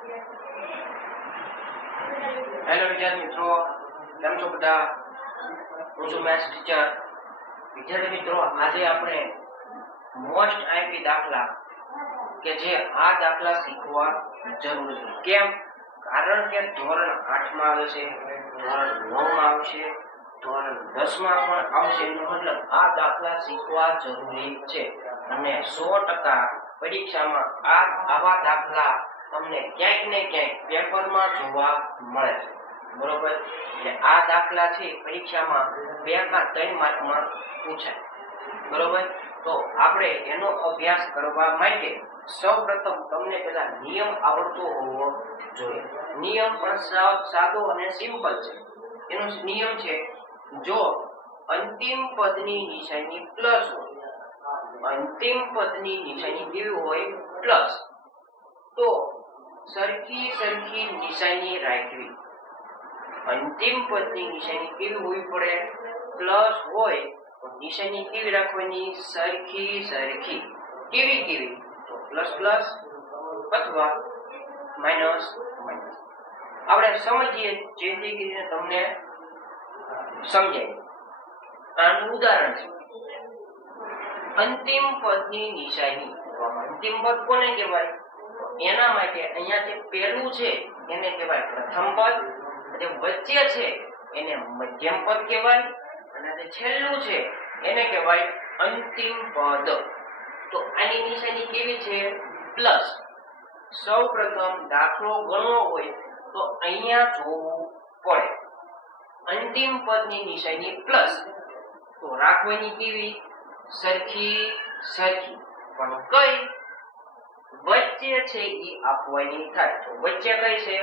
Hello વિદ્યાર્થી મિત્રો, કેમ છો બધા? હું છું મેથ્સ ટીચર. વિદ્યાર્થી મિત્રો, આજે આપણે મોસ્ટ આઈપી દાખલા કે જે આ દાખલા શીખવા જરૂરી છે. કેમ? કારણ કે ધોરણ 8 માં આવે છે, ધોરણ 9 માં આવશે, ધોરણ 10 માં પણ આવશે. એનો મતલબ આ દાખલા શીખવા જરૂરી છે અને 100% પરીક્ષામાં આવા દાખલા તમને ક્યાંક ને ક્યાંક પેપરમાં જોવા મળે છે. બરોબર? એટલે આ દાખલા છે પરીક્ષામાં 2 કે 3 માર્કમાં પૂછાય. બરોબર? તો આપણે એનો અભ્યાસ કરવા માટે સૌપ્રથમ તમને પેલા નિયમ આવડતો હોવો જોઈએ. નિયમ પણ સાદો અને સિમ્પલ છે. એનો નિયમ છે, જો અંતિમ પદની નિશાની પ્લસ હોય, અંતિમ પદની નિશાની કેવી હોય? પ્લસ, તો સરખી નિશાની રાખવી. અંતિમ પદની નિશાની કેવી હોવી પડે? પ્લસ હોય તો નિશાની કેવી રાખવાની? સરખી. કેવી? તો પ્લસ અથવા માઈનસ. આપણે સમજીએ જેથી કરીને તમને સમજાય. આનું ઉદાહરણ છે અંતિમ પદની નિશાની. અંતિમ પદ કોને કહેવાય? એના માટે અહીંયા જે પહેલું છે એને કહેવાય પ્રથમ પદ, જે વચ્ચે છે એને મધ્યમ પદ કહેવાય અને જે છેલ્લું છે એને કહેવાય અંતિમ પદ. તો આની નિશાની કેવી છે? પ્લસ. સૌપ્રથમ દાખલો ગણવો હોય તો અહીંયા જોવું પડે. અંતિમ પદની નિશાની પ્લસ, તો રાખવાની કેવી? સરખી. પણ કઈ? વચ્ચે છે એ આપવાની થાય. તો વચ્ચે કઈ છે?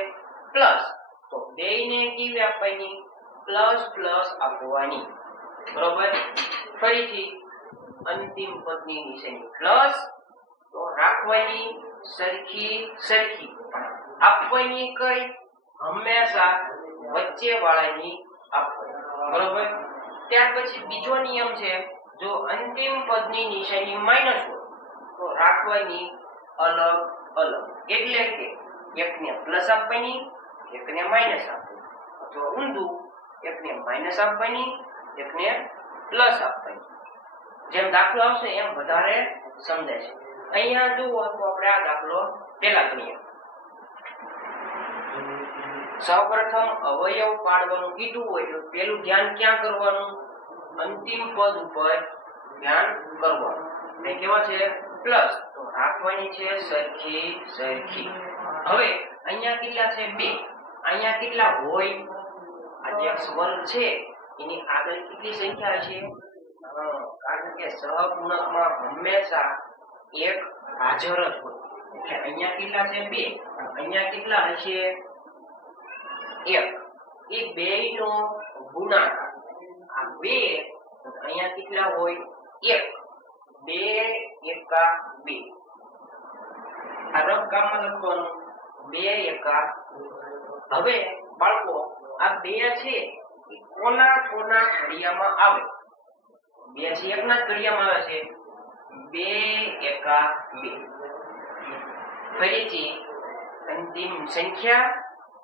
પ્લસ. તો બેયને કેવી આપવાની? પ્લસ આપવાની. બરોબર? ફરીથી અંતિમ પદની નિશાની પ્લસ, તો રાખવાની સરખી. આપવાની કઈ? હંમેશા વચ્ચે વાળાની આપવાની. બરોબર? ત્યાર પછી બીજો નિયમ છે, જો અંતિમ પદની નિશાની માઈનસ હોય તો રાખવાની અલગ. એટલે કે એકને પ્લસ આપવાની, એકને માઈનસ આપવાની, અથવા ઊંધું એકને માઈનસ આપવાની, એકને પ્લસ આપવાની. જેમ દાખલો આવશે એમ વધારે સમજાય છે. અહીંયા જુઓ તો આપણે આ દાખલો પેલા કરીએ. સૌપ્રથમ અવયવ પાડવાનું કીધું હોય તો પેલું ધ્યાન ક્યાં કરવાનું? અંતિમ પદ ઉપર ધ્યાન કરવાનું. ને કેવા છે? પ્લસ, તો રાખવાની છે સરખી. હવે અહીંયા કેટલા છે? 2. અહીંયા કેટલા હોય? આ જે વર્ગ છે એની આગળ કેટલી સંખ્યા છે? કારણ કે સહગુણકમાં હંમેશા 1 હાજર જ હોય. એટલે અહીંયા કેટલા છે? 2. અહીંયા કેટલા હશે? 1. એ બેયનો ગુણાકાર. આ 2 અહીંયા કેટલા હોય? 1. 2 એકા 2. આ રકમમાં લખવાનું 2 એકા. હવે બાળકો, આ 2 છે એ કોના ઘડિયામાં આવે? 2 છે એકના ઘડિયામાં આવે છે. 2 એકા 2. ફરીથી અંતિમ સંખ્યા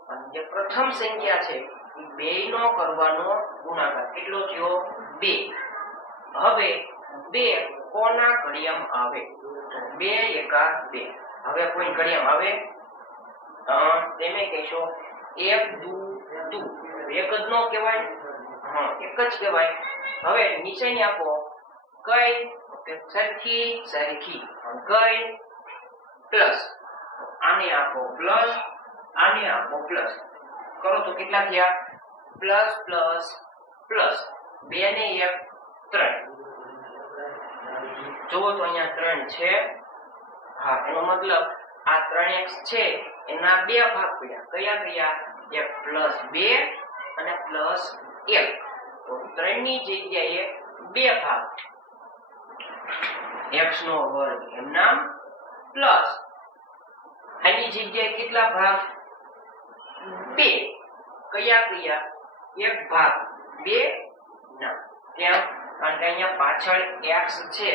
અને જે પ્રથમ સંખ્યા છે એ બેયનો કરવાનો ગુણાકાર. કેટલો થયો? 2. હવે 2 કોના ઘડિયામાં આવે? 2 એકા 2. હવે કોઈ ઘડિયામાં આવે? તમે કહેશો 1 દુ. એક જ નો કહેવાય? એક જ કહેવાય. હવે નિશાની આપો. કઈ? સરખી. કઈ? પ્લસ. આને આપો પ્લસ, આને આપો પ્લસ. કરો તો કેટલા થયા? પ્લસ. 2 ને 1 3. જુઓ તો અહીંયા 3 છે. હા, એનો મતલબ આ 3x છે એના 2 ભાગ પડ્યા. કયા? 1 + 2 અને +1. તો 3 ની જગ્યાએ 2 ભાગ. x નો વર્ગ એમ નામ પ્લસ આની જગ્યાએ કેટલા ભાગ? 2. કયા? 1 ભાગ 2 ના. કેમ? કારણ કે અહીંયા પાછળ x છે,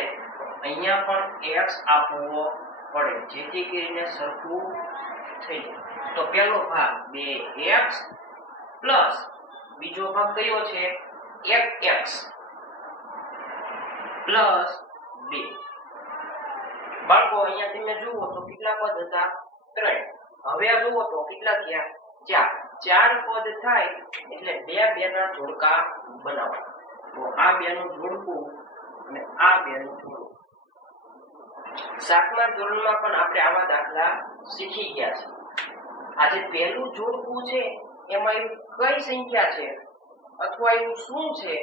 અહીંયા પણ x આપવો પડે જેથી કરીને સરખું થઈ જાય. તો પહેલો ભાગ 2x પ્લસ બીજો ભાગ કયો છે 1x પ્લસ 2. બાળકો અહીંયા તમે જુઓ તો કેટલા પદ હતા 3. હવે આ જુઓ તો કેટલા થયા 4 પદ થાય એટલે બે ના જોડકા બનાવો. તો આ બે નું જોડકું અને આ બે નું જોડકું. 7મા ધોરણમાં પણ આપણે આવા દાખલા શીખી ગયા છે. આજે પહેલું જોડકું છે એમાં એવું કઈ સંખ્યા છે અથવા એવું શું છે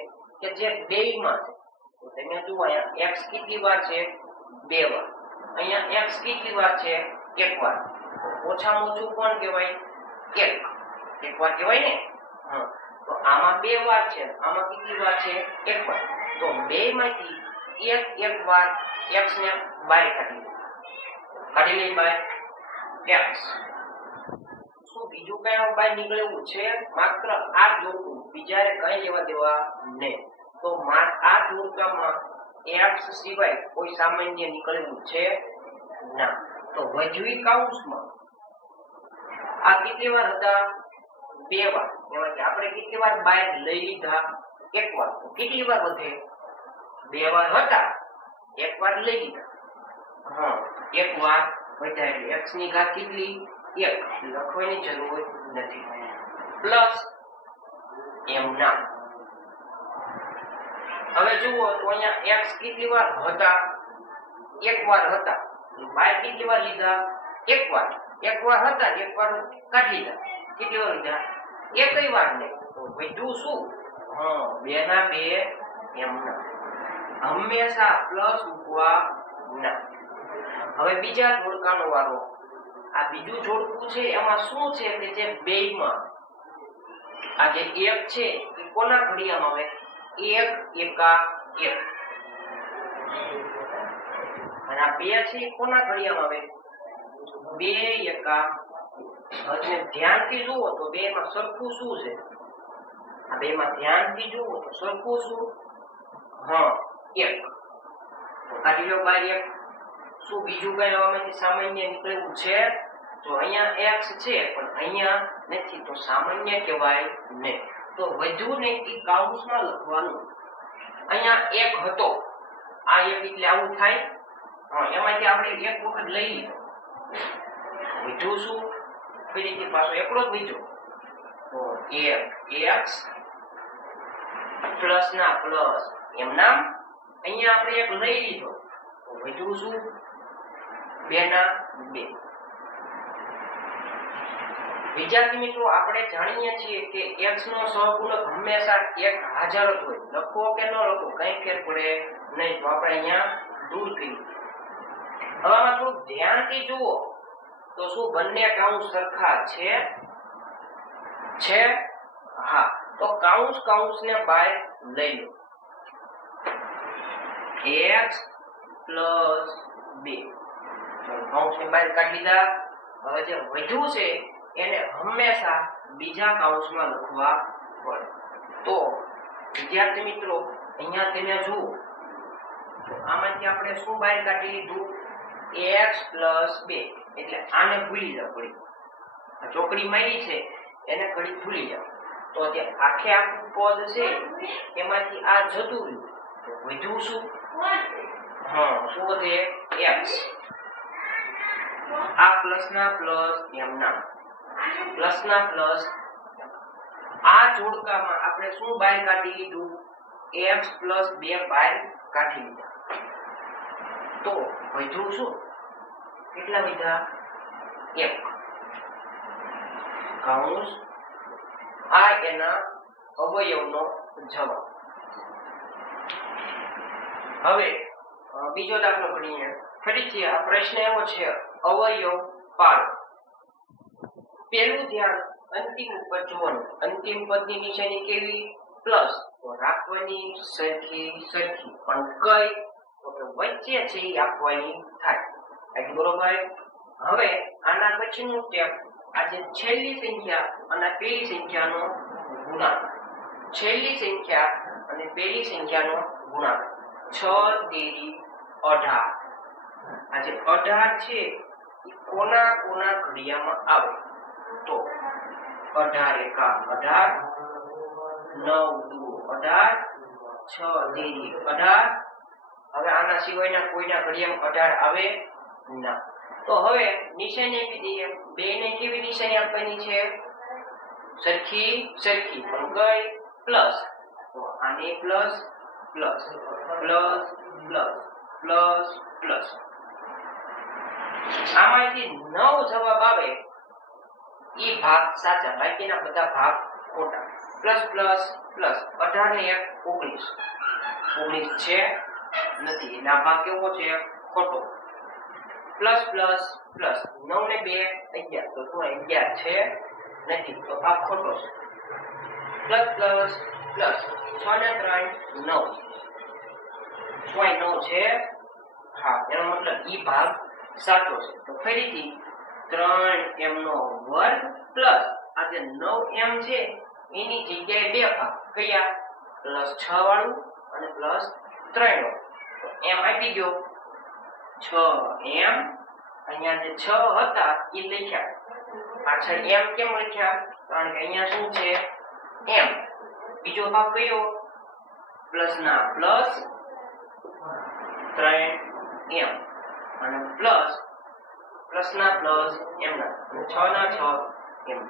કે જે બેયમાં છે. તો તમે જુઓ અહીંયા x કેટલી વાર છે 2 વાર. અહીંયા x કેટલી વાર છે 1 વાર. ઓછામાં ઓછું કોણ કહેવાય 1 વાર કહેવાય ને. હા, તો આમાં 2 વાર છે, આમાં કેટલી વાર છે 1 વાર. તો બેયમાંથી એક વાર x ને બહાર કાઢી લઈ બાય x. શું બીજું કઈ બહાર નીકળે એવું છે? માત્ર આ જોડકું, બીજાને કઈ લેવા દેવા નહીં. તો આ જોડકામાં x સિવાય કોઈ સામાન્ય નીકળેલું છે ના. તો વજવી કૌંસમાં આ કેટલી વાર હતા 2 વાર. એમાંથી આપણે કેટલી વાર બહાર લઈ લીધા 1 વાર. તો કેટલી વાર વધે 2 વાર હતા 1 વાર લઈ લીધા. હા, 1 વાર વધ્યા એટલે x ની ઘાત કેટલી 1 લખવાની જરૂર નથી. પ્લસ એમ ના. હવે જુઓ તો અહીંયા x કેટલી વાર હતા 1 વાર હતા. બહાર કેટલી વાર લીધા 1 વાર. 1 વાર હતા 1 વાર કાઢી લીધા. કેટલી વાર લીધા એકઈ વાર નહીં. તો વધ્યું શું? હા, 2 ના 2 એમ ના. હંમેશા પ્લસ મૂકવા ના. હવે બીજા જોડકાનો વારો. આ બીજું જોડકું છે એમાં શું છે કે જે બેયમાં આ જે 1 છે એ કોના ઘડિયામાં આવે 1 એકા 1 અને આ 2 છે એ કોના ઘડિયામાં આવે 2 એકા. હવે ધ્યાનથી જુઓ તો બેમાં સરખું શું છે? આ બેમાં ધ્યાનથી જુઓ તો સરખું શું? હા 1. તો કાઢી લો બહાર 1. શું બીજું કઈ આમાંથી સામાન્ય નીકળેલું છે? તો અહીંયા x છે પણ અહીંયા નથી, તો સામાન્ય કહેવાય નહીં. તો વધુ ને એ કૌંસમાં લખવાનું. અહીંયા 1 હતો, આ 1 એટલે આવું થાય. હા, એમાંથી આપણે 1 વખત લઈ લીધો. વધુ શું? ફરીથી પાછો એકલો જ બીજો. તો 1x પ્લસ ના પ્લસ એમ નામ. અહીંયા આપણે 1 લઈ લીધો તો વધુ શું 2 ના 2. વિદ્યાર્થી મિત્રો, આપણે જાણીએ છીએ કે x નો સહગુણક હંમેશા 1 હાજર જ હોય. લખો કે ન લખો કઈ ફેર પડે નહીં. તો આપણે અહીંયા દૂર કરી. હવે આમાં થોડું ધ્યાનથી જુઓ તો શું બંને કૌંસ સરખા છે? હા, તો કૌંસને બહાર લઈ લો. x પ્લસ 2 કૌંસને બહાર કાઢી લીધા. હવે જે વધ્યું છે એને હંમેશા બીજા કૌંસમાં લખવા પડે. તો વિદ્યાર્થી મિત્રો, અહીંયા તેને જુઓ તો આમાંથી આપણે શું બહાર કાઢી લીધું x પ્લસ 2. એટલે આને ભૂલી જાવ. પડી આ ચોકડી મારી છે એને ઘડી ભૂલી જાવ. તો જે આખે આખું પદ છે એમાંથી આ જતું રહ્યું તો વધ્યું શું? હા, શું વધે x. આ પ્લસ ના પ્લસ એમ ના પ્લસ ના પ્લસ. આ જોડકામાં આપણે શું બહાર કાઢી લીધું x પ્લસ 2 બહાર કાઢી લીધા. તો વધ્યું શું? કેટલા વધ્યા 1 કૌંસ. આ એના અવયવનો જવાબ. હવે બીજો દાખલો ગણીએ. ફરીથી આ પ્રશ્ન એવો છે અવયવ પાડો. પહેલું ધ્યાન અંતિમ પદ જોવાનું. અંતિમ પદની નિશાની કેવી? પ્લસ. તો રાખવાની સરખી પણ કઈ? તો કે વચ્ચે છે એ આપવાની થાય. એટલે બરોબર. હવે આના પછીનું સ્ટેપ, આ જે છેલ્લી સંખ્યા અને પેલી સંખ્યાનો ગુણાકાર. છેલ્લી સંખ્યા અને પેલી સંખ્યાનો ગુણાકાર. 6 તેરી 18. આ જે 18 છે એ કોના કોના ઘડિયામાં આવે તો 18 એકા 18, 9 દુ 18, 6 તેરી 18. હવે આના સિવાયના કોઈના ઘડિયામાં 18 આવે ના. તો હવે નિશાની આપી દઈએ. બેને કેવી નિશાની આપવાની છે? સરખી સરખી પણ કઈ? પ્લસ. તો આને plus plus plus plus plus plus. આમાંથી 9 જવાબ આવે ઈ ભાગ સાચા, બાકીના બધા ભાગ ખોટા. પ્લસ પ્લસ પ્લસ 18 ને 1 19 છે નથી, એટલે આ ભાગ કેવો છે? ખોટો. પ્લસ પ્લસ પ્લસ 9 ને 2 11, તો શું 11 છે નથી, તો ભાગ ખોટો છે. પ્લસ પ્લસ પ્લસ 6 ને 3 9, 9 છે હા, એનો મતલબ ઈ ભાગ સાચો છે. તો ફરીથી 3m નો વર્ગ પ્લસ આ જે 9m છે એની જગ્યાએ બે ભાગ કયા? +6 વાળું અને +3 વાળું. તો m આપી દો 6m. અહીંયા જે 6 હતા એ લખ્યા, પાછળ m કેમ લખ્યા? કારણ કે અહીંયા શું છે? m. બીજો ભાગ કયો? પ્લસ ના પ્લસ 3m અને પ્લસ ના પ્લસ m ના 6 ના 6 m.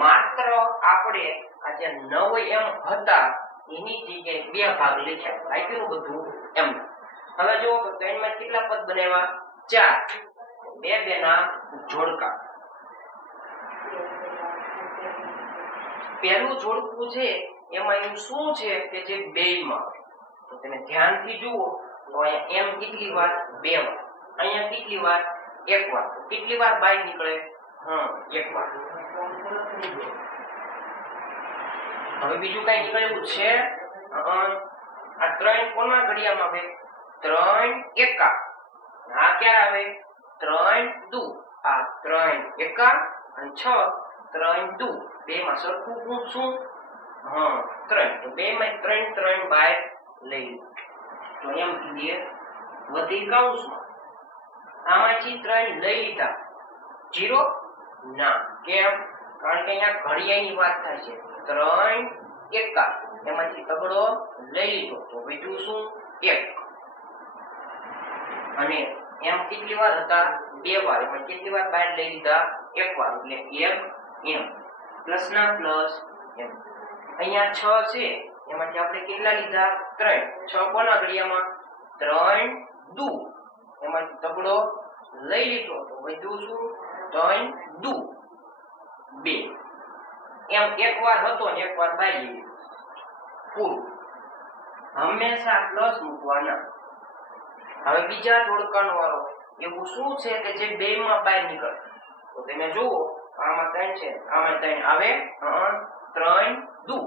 માત્ર આપણે આ જે 9m હતા એની જગ્યાએ બે ભાગ લખ્યા, બાકીનું બધું m. હવે જો તો 3 માં કેટલા પદ બનાવ્યા? 4. બે બે ના જોડકા. પહેલું જોડકું છે એમાં એવું શું છે કે જે બેયમાં આવે? તો તમે ધ્યાનથી જુઓ તો અહીંયા m કેટલી વાર? 2 વાર. અહીંયા કેટલી વાર? 1 વાર. કેટલી વાર બહાર નીકળે? 1 વાર. હવે બીજું કઈ નીકળેલું છે? આ 3 કોના ઘડિયામાં આવે? 3 એકા. આ ક્યારે આવે? 3 દુ. આ 3 એકા અને 6 3 દુ. બે માં સરખું ગુણ શું? 3. તો બે માં 3 3 બાય લઈ તો એમ કીધે વધી કૌંસમાં. આમાંથી 3 લઈ લીધા. 0 ના. કેમ? કારણ કે અહીંયા ઘડિયાની વાત થાય છે. 3 એકા એમાંથી તગડો લઈ લીધો તો વધ્યું શું? 1. અને એમ કેટલી વાર હતા? 2 વાર. એમાં કેટલી વાર બહાર લઈ લીધા? 1 વાર. એટલે 1 એમ. પ્લસ ના પ્લસ એમ. અહીંયા 6 છે એમાંથી આપણે કેટલા લીધા? 3. 6 કોના ઘડિયામાં? 3 દુ. એમાંથી તગડો લઈ લીધો તો વધ્યું શું? 3 દુ 2. એમ 1 વાર હતો ને 1 વાર બહાર લઈ લીધો. પૂરું. હંમેશા પ્લસ મૂકવાના. હવે બીજા જોડકાનો વારો. એવું શું છે કે જે બે માં બહાર નીકળે? તો તમે જુઓ આમાં 3 છે, આમાં 3 આવે. 3 દુ.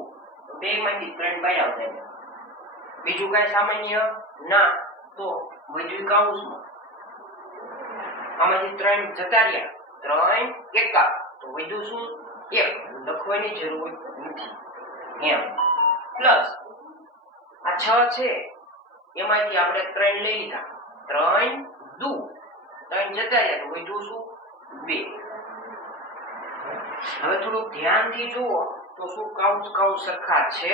બે માંથી 3 બહાર આવશે. બીજું કઈ સામાન્ય ના. તો વધ્યું કૌંસમાં. આમાંથી 3 જતા રહ્યા. 3 એકા તો વધ્યું શું? 1. લખવાની જરૂર નથી એમ. પ્લસ આ 6 છે એમાંથી આપણે 3 લઈ લીધા. 3 દુ. 3 જતા રહ્યા તો વધ્યું શું? 2. હવે થોડુંક ધ્યાનથી જુઓ તો શું કૌંસ સરખા છે?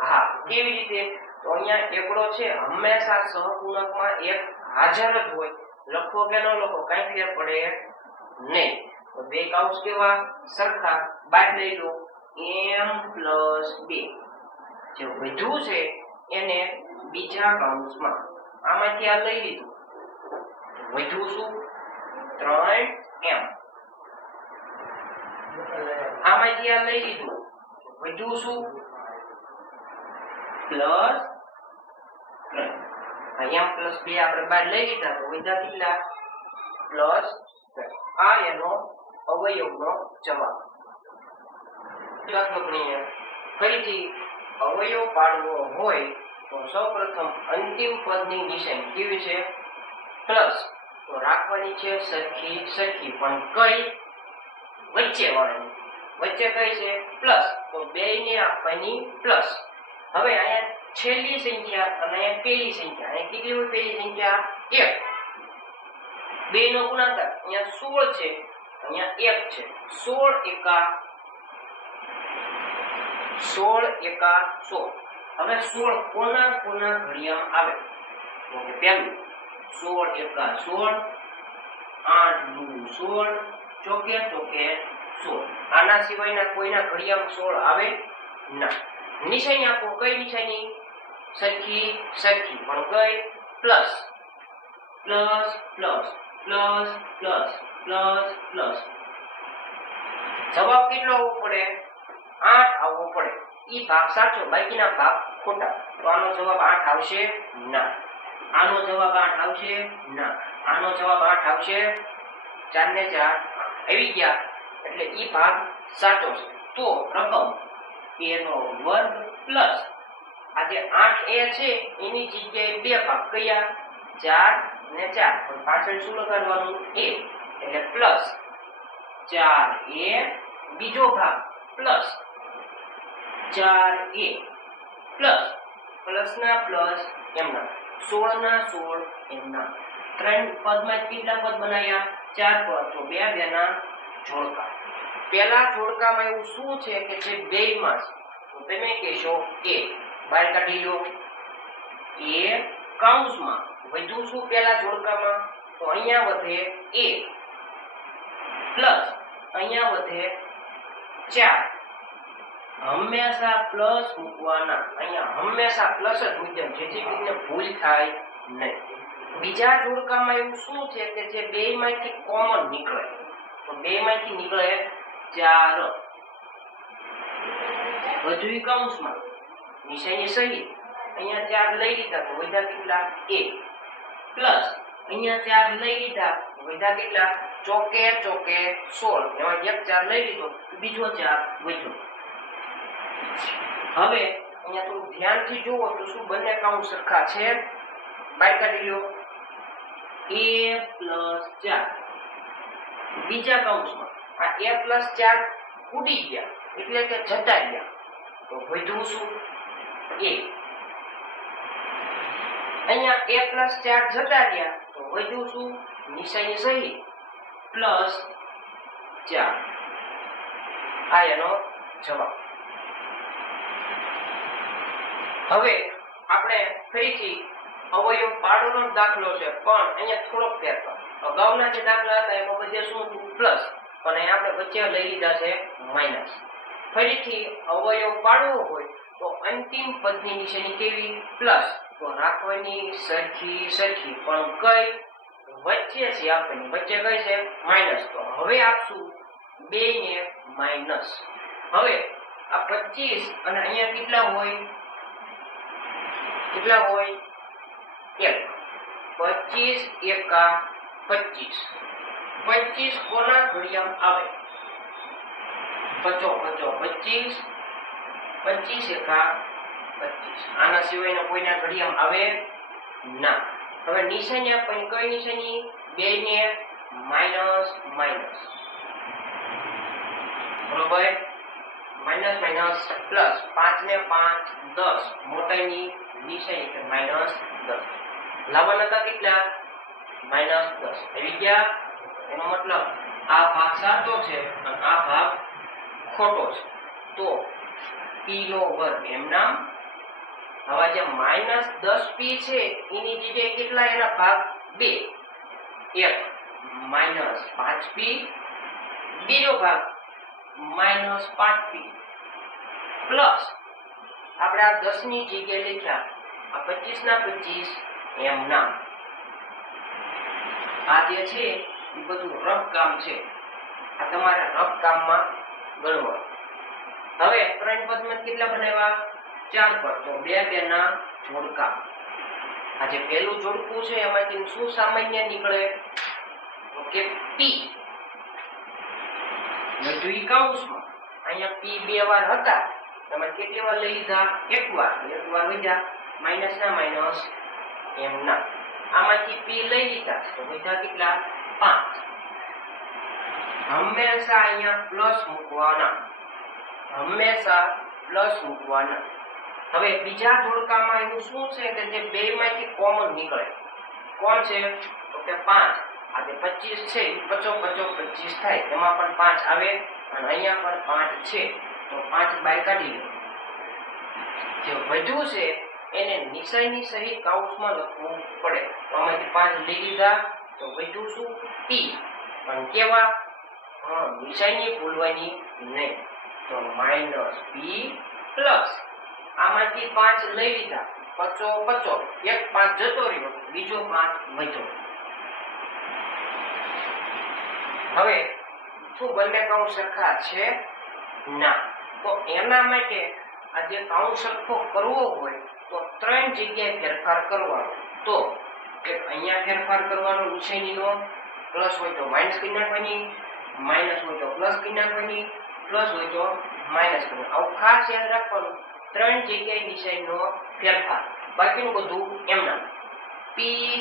હા. કેવી રીતે? તો અહીંયા એકડો છે હંમેશા સહગુણકમાં 1 હાજર જ હોય. લખો કે ન લખો કઈ ફેર પડે નહીં. તો બે કૌંસ કેવા? સરખા. બાદ લઈ લો m + 2. જે વધ્યું છે એને બીજા કૌંસમાં. આમાંથી આ લઈ લીધું વધ્યું શું? 3m. આમાંથી આ લઈ લીધું વધ્યું શું? પ્લસ 3. અહીંયા +2 આપણે બાદ લઈ લીધા તો વધ્યા કેટલા? પ્લસ 3. આ એનો અવયવનો જવાબ. ફરીથી અવયવ પાડવો હોય તો સૌપ્રથમ અંતિમ પદની નિશાની કેવી છે? પ્લસ. તો રાખવાની છે સરખી સરખી પણ કઈ? વચ્ચે વાળાની. વચ્ચે કઈ છે? પ્લસ. તો બેયને આપવાની પ્લસ. હવે અહીંયા છેલ્લી સંખ્યા અને અહીંયા પહેલી સંખ્યા. અહીંયા કેટલી હોય પહેલી સંખ્યા? 1. બે નો ગુણાકાર અહીંયા 16 છે, અહીંયા 1 છે. 16 એકા 16. હવે 16 કોના કોના ઘડિયામાં આવે? તો કે પહેલું 16 એકા 16, 8 દુ 16, ચોકે ચોકે 16. આના સિવાયના કોઈના ઘડિયામાં 16 આવે ના. નિશાની આપો. કઈ નિશાની? સરખી સરખી, પણ કઈ? Plus plus plus plus plus plus plus. જવાબ કેટલો આવવો પડે? 8 આવવો પડે. ઈ ભાગ સાચો, બાકીના ભાગ ખોટા. તો આનો જવાબ 8 આવશે ના. આનો જવાબ 8 આવશે ના. આનો જવાબ 8 આવશે. 4 ને 4 આવી ગયા, એટલે ઈ ભાગ સાચો છે. તો રકમ a નો વર્ગ પ્લસ આ જે 8a છે એની જગ્યાએ બે ભાગ કયા? 4 ને 4, પણ પાછળ શું લગાડવાનું? a, એટલે પ્લસ 4a, બીજો ભાગ પ્લસ 4a, પ્લસ પ્લસ ના પ્લસ એમના 16 ના 16 એમના. ત્રણ પદમાં કેટલા પદ બનાવ્યા? 4 પદ. તો બે બે ના જોડકા. પહેલા જોડકામાં એવું શું છે કે જે બેયમાં છે? તો તમે કહેશો a. બહાર કાઢી લો. a કૌંસમાં વધુ શું પહેલા જોડકામાં? તો અહીંયા વધે a પ્લસ અહીંયા વધે 4. હંમેશા પ્લસ મૂકવાના. અહીંયા હંમેશા પ્લસ જ મૂકવાનું, જેથી કરીને ભૂલ થાય નહીં. બીજા જોડકામાં એવું શું છે કે જે બેયમાંથી કોમન નીકળે? તો બેયમાંથી નીકળે 4. વધુ કૌંસમાં નિશાની સહિત અહીંયા 4 લઈ લીધા તો વધ્યા કેટલા? a પ્લસ અહીંયા 4 લઈ લીધા તો વધ્યા કેટલા? ચોકે ચોકે 16. એમાં એક 4 લઈ લીધો તો બીજો 4 વધ્યો. હવે અહીંયા થોડું ધ્યાનથી જુઓ તો શું બંને કૌંસ સરખા છે? બહાર કાઢી લો. a plus 4. બીજા કૌંસમાં આ a પ્લસ 4 ઉડી ગયા, એટલે કે જતા ગયા, તો વધ્યું શું? a. અહીંયા a પ્લસ 4 જતા રહ્યા તો વધ્યું શું? નિશાની સહિત પ્લસ 4. આ એનો જવાબ. હવે આપણે ફરીથી અવયવ પાડોનો દાખલો છે, પણ અહીંયા થોડોક ફેરફાર. અગાઉના જે દાખલા હતા એમાં બધે શું હતું? પ્લસ, પણ અહીંયા આપણે વચ્ચે લઈ લીધા છે માઇનસ. ફરીથી અવયવ પાડવો હોય તો અંતિમ પદની નિશાની કેવી? પ્લસ. તો રાખવાની સરખી સરખી, પણ કઈ? વચ્ચે છે આપણી વચ્ચે કઈ છે? માઇનસ. તો હવે આપશું 2 ને માઇનસ. હવે આ 25 અને અહીંયા કેટલા હોય? કેટલા હોય? 1. 25 એકા 25. 25 કોના ઘડિયામાં આવે? પચો પચો 25. 25 એકા 25. આના સિવાયના કોઈના ઘડિયામાં આવે ના. હવે નિશાની આપવાની કઈ નિશાની? 2 ને માઇનસ માઇનસ. બરોબર? Minus minus plus. 5 ને 5 10. મોટાઈની નિશાની કે માઇનસ 10. લાવવાના હતા કેટલા? માઇનસ 10. આવી ગયા. એનો મતલબ આ ભાગ સાચો છે અને આ ભાગ ખોટો છે. તો p નો વર્ગ એમ નામ. હવે જે માઇનસ 10p છે એની જગ્યાએ કેટલા? એના ભાગ 2. 1 માઇનસ 5p, બીજો ભાગ માઇનસ 5p, પ્લસ આપણે આ 10 ની જગ્યાએ લખ્યા આ 25 ના 25 એમ નામ. આ જે છે એ બધું રફ કામ છે, આ તમારા રફ કામમાં ગણવા. હવે ત્રણ પદમાં કેટલા બનાવ્યા? 4 પદ. તો બે બે ના જોડકા. આ જે પહેલું જોડકું છે એમાંથી શું સામાન્ય નીકળે? તો કે p. વધુ કૌંસમાં અહીંયા p 2 વાર હતા, તમે કેટલી વાર લઈ લીધા? 1 વાર. 1 વાર વધ્યા માઇનસ ના માઇનસ એમ ના. આમાંથી p લઈ લીધા તો વધ્યા કેટલા? 5. હંમેશા અહીંયા પ્લસ મૂકવાના. હંમેશા પ્લસ મૂકવાના. હવે બીજા જોડકામાં એવું શું છે કે જે બે માંથી કોમન નીકળે? કોણ છે? તો કે 5. આ જે 25 છે એ 25 થાય, એમાં પણ 5 આવે અને અહીંયા પણ 5 છે, તો 5 બાય કાઢી લો. જે વધ્યું છે એને નિશાની સહિત કૌંસમાં લખવું પડે. તો આમાંથી 5 લઈ લીધા, તો વધ્યું શું? p. પણ કેવા? નિશાની ભૂલવાની નહીં. તો -p પ્લસ આમાંથી 5 લઈ લીધા, 50 એક 5 જતો રહ્યો, બીજો 5 વધ્યો. હવે શું બંને કૌંસ સરખા છે? ના. તો એના માટે આ જે કૌંસ સરખો કરવો હોય તો 3 જગ્યાએ ફેરફાર કરવાનો. તો એક અહીંયા ફેરફાર કરવાનો નિશાનીનો, પ્લસ હોય તો માઈનસ કરી નાખવાની, માઈનસ હોય તો પ્લસ કરી નાખવાની, પ્લસ હોય તો માઈનસ કરવાની. આવું ખાસ યાદ રાખવાનું, 3 જગ્યાએ નિશાનીનો ફેરફાર, બાકીનું બધું એમના. p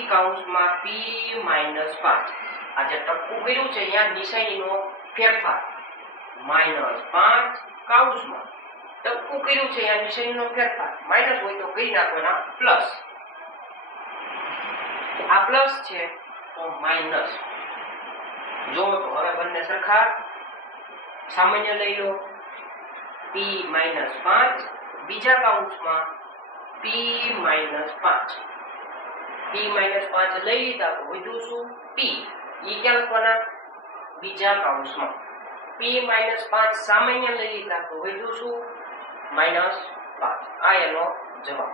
કૌંસમાં p -5. આ જે ટપકું કર્યું છે અહીંયા નિશાનીનો ફેરફાર, -5 કૌંસમાં ટપકું કર્યું છે અહીંયા નિશાનીનો ફેરફાર, માઈનસ હોય તો કરી નાખવાના પ્લસ. આ પ્લસ છે તો માઈનસ. જો તો હવે બંને સરખા, સામાન્ય લઈ લો, p -5 બીજા કૌંસમાં p -5. p -5 લઈ લીધા તો વધ્યું શું? p. ઈ ક્યાં લખવાના? બીજા કૌંસમાં. p -5 સામાન્ય લઈ લીધા તો વધ્યું શું? -5. આ એનો જવાબ.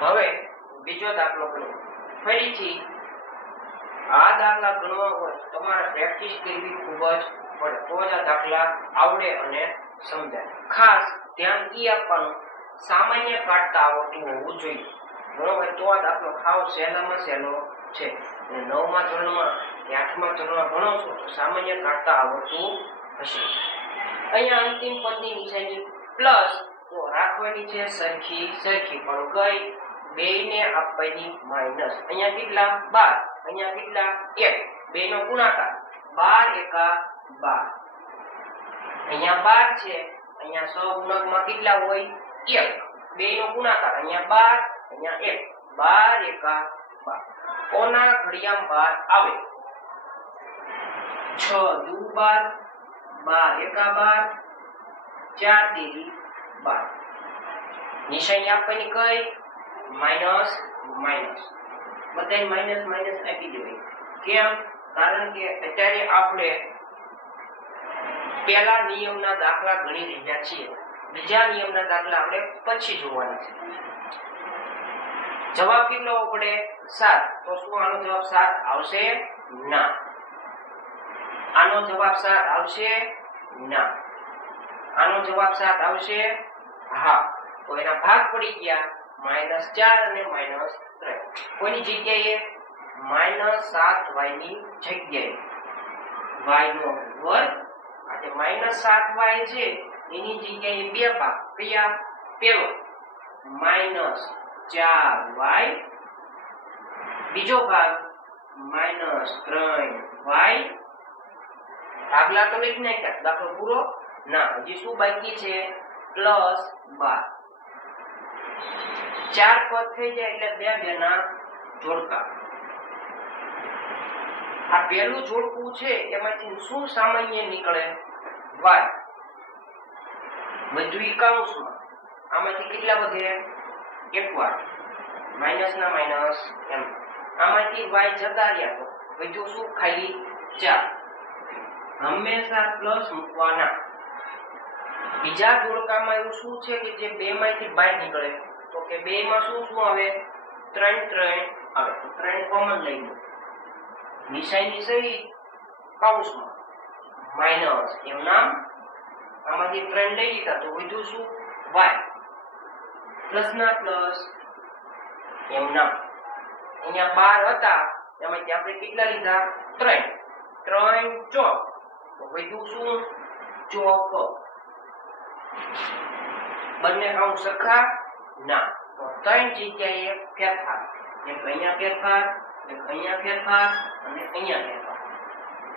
હવે બીજો દાખલો ગણો. ફરીથી આ દાખલા ગણવા હોય તમારે પ્રેક્ટિસ કરવી ખૂબ જ પડે, તો જ આ દાખલા આવડે અને સમજાય. ખાસ ધ્યાન ઈ આપવાનું, સામાન્ય કાઢતા આવડતું હોવું જોઈએ, બરોબર? તો આ દાખલો ખાવ સહેલામાં સહેલો છે. 9મા ધોરણમાં કે 8મા ધોરણમાં ભણો છો તો સામાન્ય કાઢતા આવડતું હશે. અહીંયા અંતિમ પદની નિશાની પ્લસ તો રાખવાની છે સરખી, પણ કઈ? બેયને આપવાની માઈનસ. અહીંયા કેટલા? 12. અહીંયા કેટલા? 1. બેયનો ગુણાકાર, 12 એકા 12. અહીંયા 12 છે, અહીંયા સહગુણકમાં કેટલા હોય? 1. બેયનો ગુણાકાર, અહીંયા 12, અહીંયા 1. 12 એકા 12. કોના ઘડિયામાં 12 આવે? 6 દુ 12, 12 એકા 12, 4 તેરી 12. નિશાની આપવાની કઈ? Minus minus. બધાય માઈનસ માઈનસ આપી દેવાય. કેમ? કારણ કે અત્યારે આપણે પહેલા નિયમના દાખલા ગણી રહ્યા છીએ, બીજા નિયમના દાખલા આપણે પછી જોવાના છે. જવાબ કેટલો પડે? 7. તો શું આનો જવાબ 7 આવશે? ના. આનો જવાબ 7 આવશે? ના. આનો જવાબ 7 આવશે? હા. તો એના ભાગ પડી ગયા -4 અને -3. કોની જગ્યાએ? -7y ની જગ્યાએ y નો વર્ગ. આ જે -7y છે એની જગ્યાએ બે ભાગ કયા? પહેલો -4y, બીજો ભાગ -3y. ભાગલા તો લઈ નાખ્યા, દાખલો પૂરો? ના, હજી શું બાકી છે? +12. 4 પદ થઈ જાય એટલે 2 ના જોડકા. આ પહેલું જોડકું છે એમાંથી શું સામાન્ય નીકળે? y. બધું કૌંસમાં. આમાંથી કેટલા વધે? એકવાર માઈનસ ના માઈનસ એમ. આમાંથી y જતા રહ્યા તો વધ્યું શું? ખાલી 4. હંમેશા પ્લસ મૂકવાના. બીજા જોડકામાં એવું શું છે કે જે 2 માંથી બહાર નીકળે? તો કે 2 માં શું શું આવે? 3 આવે. તો 3 કોમન લઈ લો. નિશાની સહિત કૌંસમાં માઈનસ એમ નામ. આમાંથી 3 લઈ લીધા તો વધ્યું શું? y. પ્લસ ના પ્લસ એમ નામ. અહીંયા 12 હતા એમાંથી આપણે કેટલા લીધા? 3 ચોક. તો વધ્યું શું? ચોક. બંને કૌંસ સરખા? ના. તો 3 જગ્યાએ ફેરફાર. એક અહીંયા ફેરફાર, એક અહીંયા ફેરફાર અને અહીંયા ફેરફાર.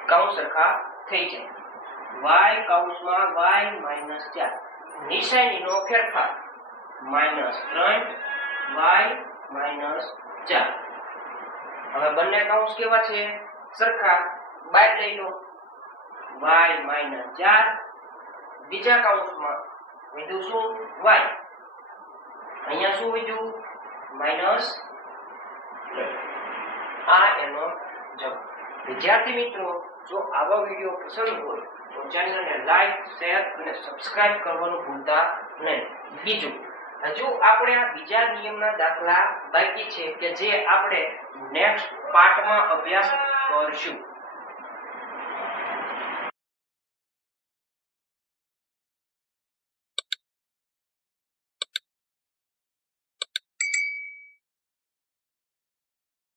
કૌંસ સરખા થઈ જાય. y કૌંસમાં y -4. નિશાનીનો ફેરફાર -3 y-4. હવે બંને કૌંસ કેવા છે? સરખા. બાદ લઈ લો. y-4. બીજા કૌંસમાં વધ્યું શું? y. અહીંયા શું વધ્યું? માઈનસ. આ એનો જવાબ. વિદ્યાર્થી મિત્રો, જો આવા વિડિયો પસંદ હોય તો ચેનલને લાઈક, શેર અને સબસ્ક્રાઇબ કરવાનું ભૂલતા નહીં. બીજું, હજુ આપણે આ બીજા નિયમના દાખલા બાકી છે કે જે આપણે નેક્સ્ટ પાર્ટમાં અભ્યાસ કરશું.